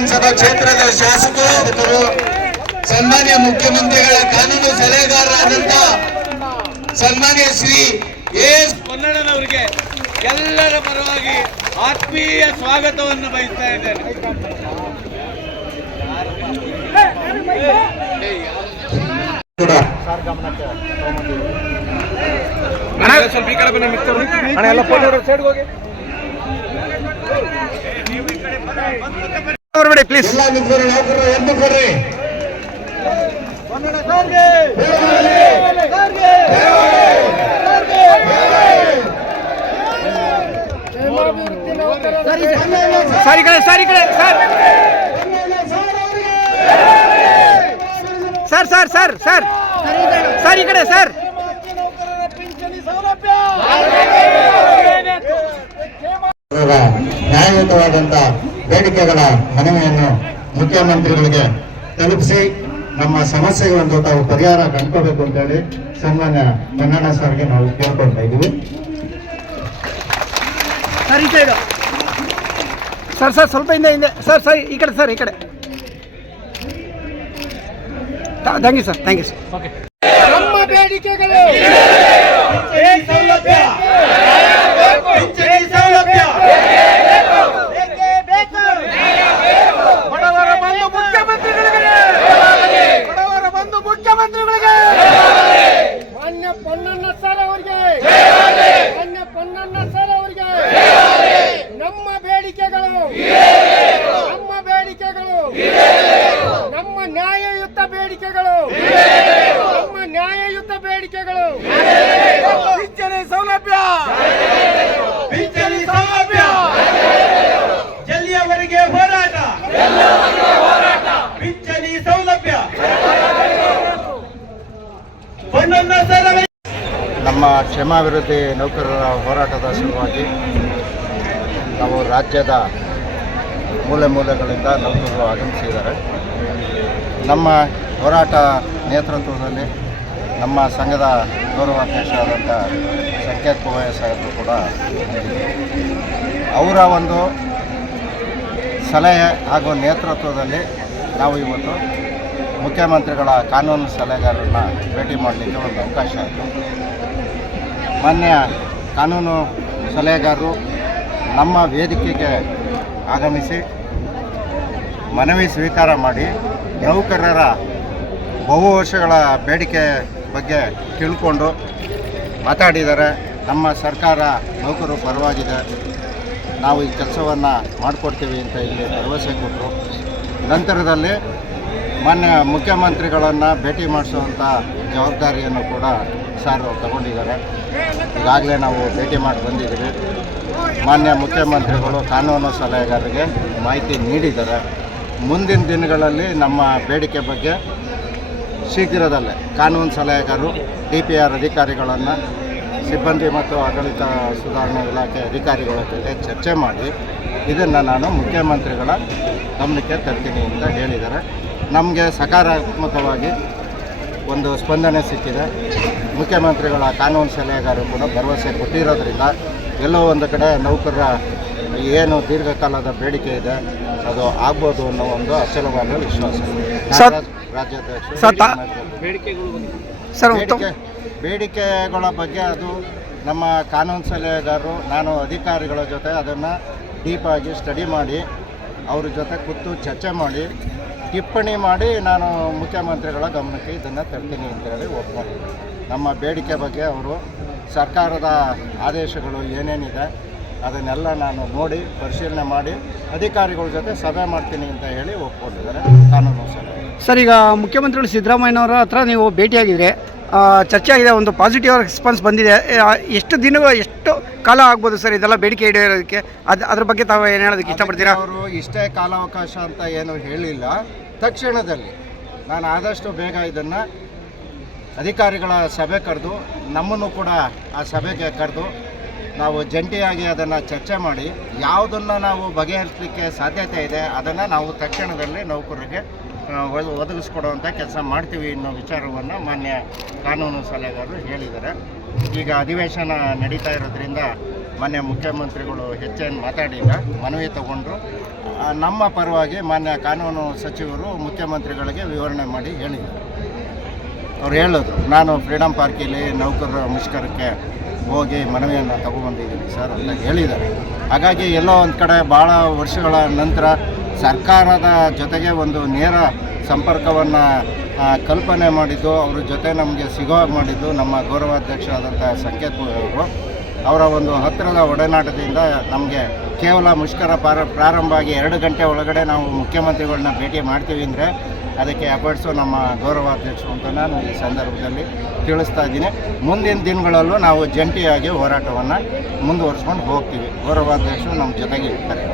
ವಿಧಾನಸಭಾ ಕ್ಷೇತ್ರದ ಶಾಸಕರು, ಸನ್ಮಾನ್ಯ ಮುಖ್ಯಮಂತ್ರಿಗಳ ಕಾನೂನು ಸಲಹೆಗಾರರಾದಂತ ಸನ್ಮಾನ್ಯ ಶ್ರೀ ಎಸ್ ಕನ್ನಡನವರಿಗೆ ಎಲ್ಲರ ಪರವಾಗಿ ಆತ್ಮೀಯ ಸ್ವಾಗತವನ್ನು ಬಯಸ್ತಾ ಇದ್ದೇನೆ. ಸ್ವಲ್ಪ ಈ ಕಡೆ ಬನ್ನಿ ಎಲ್ಲ ಫೋಟೋ ಸೈಡ್ಗೆ ಹೋಗಿ ಹೊರಬೇಡಿ ಪ್ಲೀಸ್. ಎಲ್ಲ ಮಿತ್ರರು ನೌಕರರು ಎದ್ದು ಕೊಡ್ರಿ. ಸಾರಿ ಕಡೆ sir sir sir sir sir ಈ ಕಡೆ ಸರ್. ನ್ಯಾಯಯುತವಾದಂತ ಬೇಡಿಕೆಗಳ ಮನವಿಯನ್ನು ಮುಖ್ಯಮಂತ್ರಿಗಳಿಗೆ ತಲುಪಿಸಿ ನಮ್ಮ ಸಮಸ್ಯೆಗಳನ್ನು ತಾವು ಪರಿಹಾರ ಕಂಡುಕೋಬೇಕು ಅಂತ ಹೇಳಿ ಸನ್ಮಾನ್ಯ ಕನ್ನಡ ಸರ್ಗೆ ನಾವು ಕೇಳ್ಕೊಳ್ತಾ ಇದ್ದೀವಿ. ಸರ್ ಈ ಸೈಡು ಸರ್ ಸ್ವಲ್ಪ ಹಿಂದೆ ಸರ್ ಈ ಕಡೆ ಸರ್ ಈ ಕಡೆ. Thank you sir okay. ನಮ್ಮ ಬೇಡಿಕೆಗಳು ಮುಖ್ಯಮಂತ್ರಿಗಳಿಗೆ ಮಾನ್ಯ ಪೊನ್ನಣ್ಣ ಸರ್ ಅವರಿಗೆ ನಮ್ಮ ಬೇಡಿಕೆಗಳು ನಮ್ಮ ನ್ಯಾಯಯುತ ಬೇಡಿಕೆಗಳು ಪಿಂಚಣಿ ಸೌಲಭ್ಯ ಜಲ್ಲಿಯವರೆಗೆ ಹೋರಾಟ ಪಿಂಚಣಿ ಸೌಲಭ್ಯ. ನಮ್ಮ ಕ್ಷೇಮಾಭಿವೃದ್ಧಿ ನೌಕರರ ಹೋರಾಟದ ಸಲುವಾಗಿ ನಾವು ರಾಜ್ಯದ ಮೂಲೆಗಳಿಂದ ನೌಕರರು ಆಗಮಿಸಿದ್ದಾರೆ. ನಮ್ಮ ಹೋರಾಟ ನೇತೃತ್ವದಲ್ಲಿ ನಮ್ಮ ಸಂಘದ ಗೌರವಾಧ್ಯಕ್ಷರಾದಂಥ ಸಂಕೇತ್ ಪೂವಯ್ಯ ಸಾಹೇಬರು ಕೂಡ ಅವರ ಒಂದು ಸಲಹೆ ಹಾಗೂ ನೇತೃತ್ವದಲ್ಲಿ ನಾವು ಇವತ್ತು ಮುಖ್ಯಮಂತ್ರಿಗಳ ಕಾನೂನು ಸಲಹೆಗಾರರನ್ನ ಭೇಟಿ ಮಾಡಲಿಕ್ಕೆ ಒಂದು ಅವಕಾಶ ಆಯಿತು. ಮಾನ್ಯ ಕಾನೂನು ಸಲಹೆಗಾರರು ನಮ್ಮ ವೇದಿಕೆಗೆ ಆಗಮಿಸಿ ಮನವಿ ಸ್ವೀಕಾರ ಮಾಡಿ ನೌಕರರ ಬಹು ವರ್ಷಗಳ ಬೇಡಿಕೆ ಬಗ್ಗೆ ತಿಳ್ಕೊಂಡು ಮಾತಾಡಿದ್ದಾರೆ. ನಮ್ಮ ಸರ್ಕಾರ ನೌಕರರು ಪರವಾಗಿದೆ, ನಾವು ಈ ಕೆಲಸವನ್ನು ಮಾಡಿಕೊಡ್ತೀವಿ ಅಂತ ಇಲ್ಲಿ ಭರವಸೆ ಕೊಟ್ಟರು. ನಂತರದಲ್ಲಿ ಮಾನ್ಯ ಮುಖ್ಯಮಂತ್ರಿಗಳನ್ನು ಭೇಟಿ ಮಾಡಿಸುವಂಥ ಜವಾಬ್ದಾರಿಯನ್ನು ಕೂಡ ಸಾರ್ ತಗೊಂಡಿದ್ದಾರೆ. ಈಗಾಗಲೇ ನಾವು ಭೇಟಿ ಮಾಡಿ ಬಂದಿದ್ದೀವಿ. ಮಾನ್ಯ ಮುಖ್ಯಮಂತ್ರಿಗಳು ಕಾನೂನು ಸಲಹೆಗಾರರಿಗೆ ಮಾಹಿತಿ ನೀಡಿದ್ದಾರೆ. ಮುಂದಿನ ದಿನಗಳಲ್ಲಿ ನಮ್ಮ ಬೇಡಿಕೆ ಬಗ್ಗೆ ಶೀಘ್ರದಲ್ಲೇ ಕಾನೂನು ಸಲಹೆಗಾರರು DPR ಅಧಿಕಾರಿಗಳನ್ನು, ಸಿಬ್ಬಂದಿ ಮತ್ತು ಆಡಳಿತ ಸುಧಾರಣಾ ಇಲಾಖೆ ಅಧಿಕಾರಿಗಳ ಜೊತೆ ಚರ್ಚೆ ಮಾಡಿ ಇದನ್ನು ನಾನು ಮುಖ್ಯಮಂತ್ರಿಗಳ ಗಮನಕ್ಕೆ ತರ್ತೀನಿ ಅಂತ ಹೇಳಿದ್ದಾರೆ. ನಮಗೆ ಸಕಾರಾತ್ಮಕವಾಗಿ ಒಂದು ಸ್ಪಂದನೆ ಸಿಕ್ಕಿದೆ. ಮುಖ್ಯಮಂತ್ರಿಗಳ ಕಾನೂನು ಸಲಹೆಗಾರರು ಕೂಡ ಭರವಸೆ ಕೊಟ್ಟಿರೋದ್ರಿಂದ ಎಲ್ಲೋ ಒಂದು ಕಡೆ ನೌಕರರ ಏನು ದೀರ್ಘಕಾಲದ ಬೇಡಿಕೆ ಇದೆ ಅದು ಆಗ್ಬೋದು ಅನ್ನೋ ಒಂದು ಅಚಲವಾದ ವಿಶ್ವಾಸ. ರಾಜ್ಯಾಧ್ಯಕ್ಷ ಬೇಡಿಕೆಗಳ ಬಗ್ಗೆ ಅದು ನಮ್ಮ ಕಾನೂನು ಸಲಹೆಗಾರರು, ನಾನು ಅಧಿಕಾರಿಗಳ ಜೊತೆ ಅದನ್ನು ಡೀಪಾಗಿ ಸ್ಟಡಿ ಮಾಡಿ ಅವ್ರ ಜೊತೆ ಕೂತು ಚರ್ಚೆ ಮಾಡಿ ಟಿಪ್ಪಣಿ ಮಾಡಿ ನಾನು ಮುಖ್ಯಮಂತ್ರಿಗಳ ಗಮನಕ್ಕೆ ಇದನ್ನು ತರ್ತೀನಿ ಅಂತೇಳಿ ಒಪ್ಕೊಂಡಿದ್ದೆ. ನಮ್ಮ ಬೇಡಿಕೆ ಬಗ್ಗೆ ಅವರು ಸರ್ಕಾರದ ಆದೇಶಗಳು ಏನೇನಿದೆ ಅದನ್ನೆಲ್ಲ ನಾನು ನೋಡಿ ಪರಿಶೀಲನೆ ಮಾಡಿ ಅಧಿಕಾರಿಗಳ ಜೊತೆ ಸಭೆ ಮಾಡ್ತೀನಿ ಅಂತ ಹೇಳಿ ಒಪ್ಕೊಂಡಿದ್ದಾರೆ ಕಾನೂನು ಸಲಹೆ. ಸರ್, ಈಗ ಮುಖ್ಯಮಂತ್ರಿಗಳು ಸಿದ್ದರಾಮಯ್ಯನವರ ಹತ್ರ ನೀವು ಭೇಟಿಯಾಗಿದ್ರೆ ಚರ್ಚೆ ಆಗಿದೆ, ಒಂದು ಪಾಸಿಟಿವ್ ರೆಸ್ಪಾನ್ಸ್ ಬಂದಿದೆ. ಎಷ್ಟು ಕಾಲ ಆಗ್ಬೋದು ಸರ್ ಇದೆಲ್ಲ ಬೇಡಿಕೆ ಈಡೇರೋದಕ್ಕೆ? ಅದ್ರ ಬಗ್ಗೆ ತಾವು ಏನು ಹೇಳೋದಕ್ಕೆ ಇಷ್ಟಪಡ್ತೀರಾ? ಅವರು ಇಷ್ಟೇ ಕಾಲಾವಕಾಶ ಅಂತ ಏನು ಹೇಳಿಲ್ಲ. ತಕ್ಷಣದಲ್ಲಿ ನಾನು ಆದಷ್ಟು ಬೇಗ ಇದನ್ನು ಅಧಿಕಾರಿಗಳ ಸಭೆ ಕರೆದು ನಮ್ಮನ್ನು ಕೂಡ ಆ ಸಭೆಗೆ ಕರೆದು ನಾವು ಜಂಟಿಯಾಗಿ ಅದನ್ನು ಚರ್ಚೆ ಮಾಡಿ ಯಾವುದನ್ನು ನಾವು ಬಗೆಹರಿಸಲಿಕ್ಕೆ ಸಾಧ್ಯತೆ ಇದೆ ಅದನ್ನು ನಾವು ತಕ್ಷಣದಲ್ಲಿ ನೌಕರರಿಗೆ ಒದಗಿಸ್ಕೊಡುವಂಥ ಕೆಲಸ ಮಾಡ್ತೀವಿ ಅನ್ನೋ ವಿಚಾರವನ್ನು ಮಾನ್ಯ ಕಾನೂನು ಸಲಹೆಗಾರರು ಹೇಳಿದ್ದಾರೆ. ಈಗ ಅಧಿವೇಶನ ನಡೀತಾ ಇರೋದ್ರಿಂದ ಮಾನ್ಯ ಮುಖ್ಯಮಂತ್ರಿಗಳು ಹೆಚ್ಚೇನು ಮಾತಾಡಿಲ್ಲ, ಮನವಿ ತಗೊಂಡ್ರು. ನಮ್ಮ ಪರವಾಗಿ ಮಾನ್ಯ ಕಾನೂನು ಸಚಿವರು ಮುಖ್ಯಮಂತ್ರಿಗಳಿಗೆ ವಿವರಣೆ ಮಾಡಿ ಹೇಳಿದರು. ಅವ್ರು ಹೇಳಿದ್ರು, ನಾನು ಫ್ರೀಡಮ್ ಪಾರ್ಕಲ್ಲಿ ನೌಕರರ ಮುಷ್ಕರಕ್ಕೆ ಹೋಗಿ ಮನವಿಯನ್ನು ತಗೊಬಂದಿದ್ದೀನಿ ಸರ್ ಅಂತ ಹೇಳಿದ್ದಾರೆ. ಹಾಗಾಗಿ ಎಲ್ಲೋ ಒಂದು ಕಡೆ ಭಾಳ ವರ್ಷಗಳ ನಂತರ ಸರ್ಕಾರದ ಜೊತೆಗೆ ಒಂದು ನೇರ ಸಂಪರ್ಕವನ್ನು ಕಲ್ಪನೆ ಮಾಡಿದ್ದು, ಅವ್ರ ಜೊತೆ ನಮಗೆ ಸಿಗೋ ಮಾಡಿದ್ದು ನಮ್ಮ ಗೌರವಾಧ್ಯಕ್ಷರಾದಂಥ ಸಂಕೇತ್ ಅವರು. ಅವರ ಒಂದು ಹತ್ತಿರದ ಒಡನಾಟದಿಂದ ನಮಗೆ ಕೇವಲ ಮುಷ್ಕರ ಪ್ರಾರಂಭ ಆಗಿ 2 ಗಂಟೆ ಒಳಗಡೆ ನಾವು ಮುಖ್ಯಮಂತ್ರಿಗಳನ್ನ ಭೇಟಿ ಮಾಡ್ತೀವಿ ಅಂದರೆ ಅದಕ್ಕೆ ಎಫರ್ಟ್ಸು ನಮ್ಮ ಗೌರವಾಧ್ಯಕ್ಷರು ಅಂತ ನಾನು ಈ ಸಂದರ್ಭದಲ್ಲಿ ತಿಳಿಸ್ತಾ ಇದ್ದೀನಿ. ಮುಂದಿನ ದಿನಗಳಲ್ಲೂ ನಾವು ಜಂಟಿಯಾಗಿ ಹೋರಾಟವನ್ನು ಮುಂದುವರಿಸ್ಕೊಂಡು ಹೋಗ್ತೀವಿ. ಗೌರವಾಧ್ಯಕ್ಷರು ನಮ್ಮ ಜೊತೆಗೆ ಇರ್ತಾರೆ.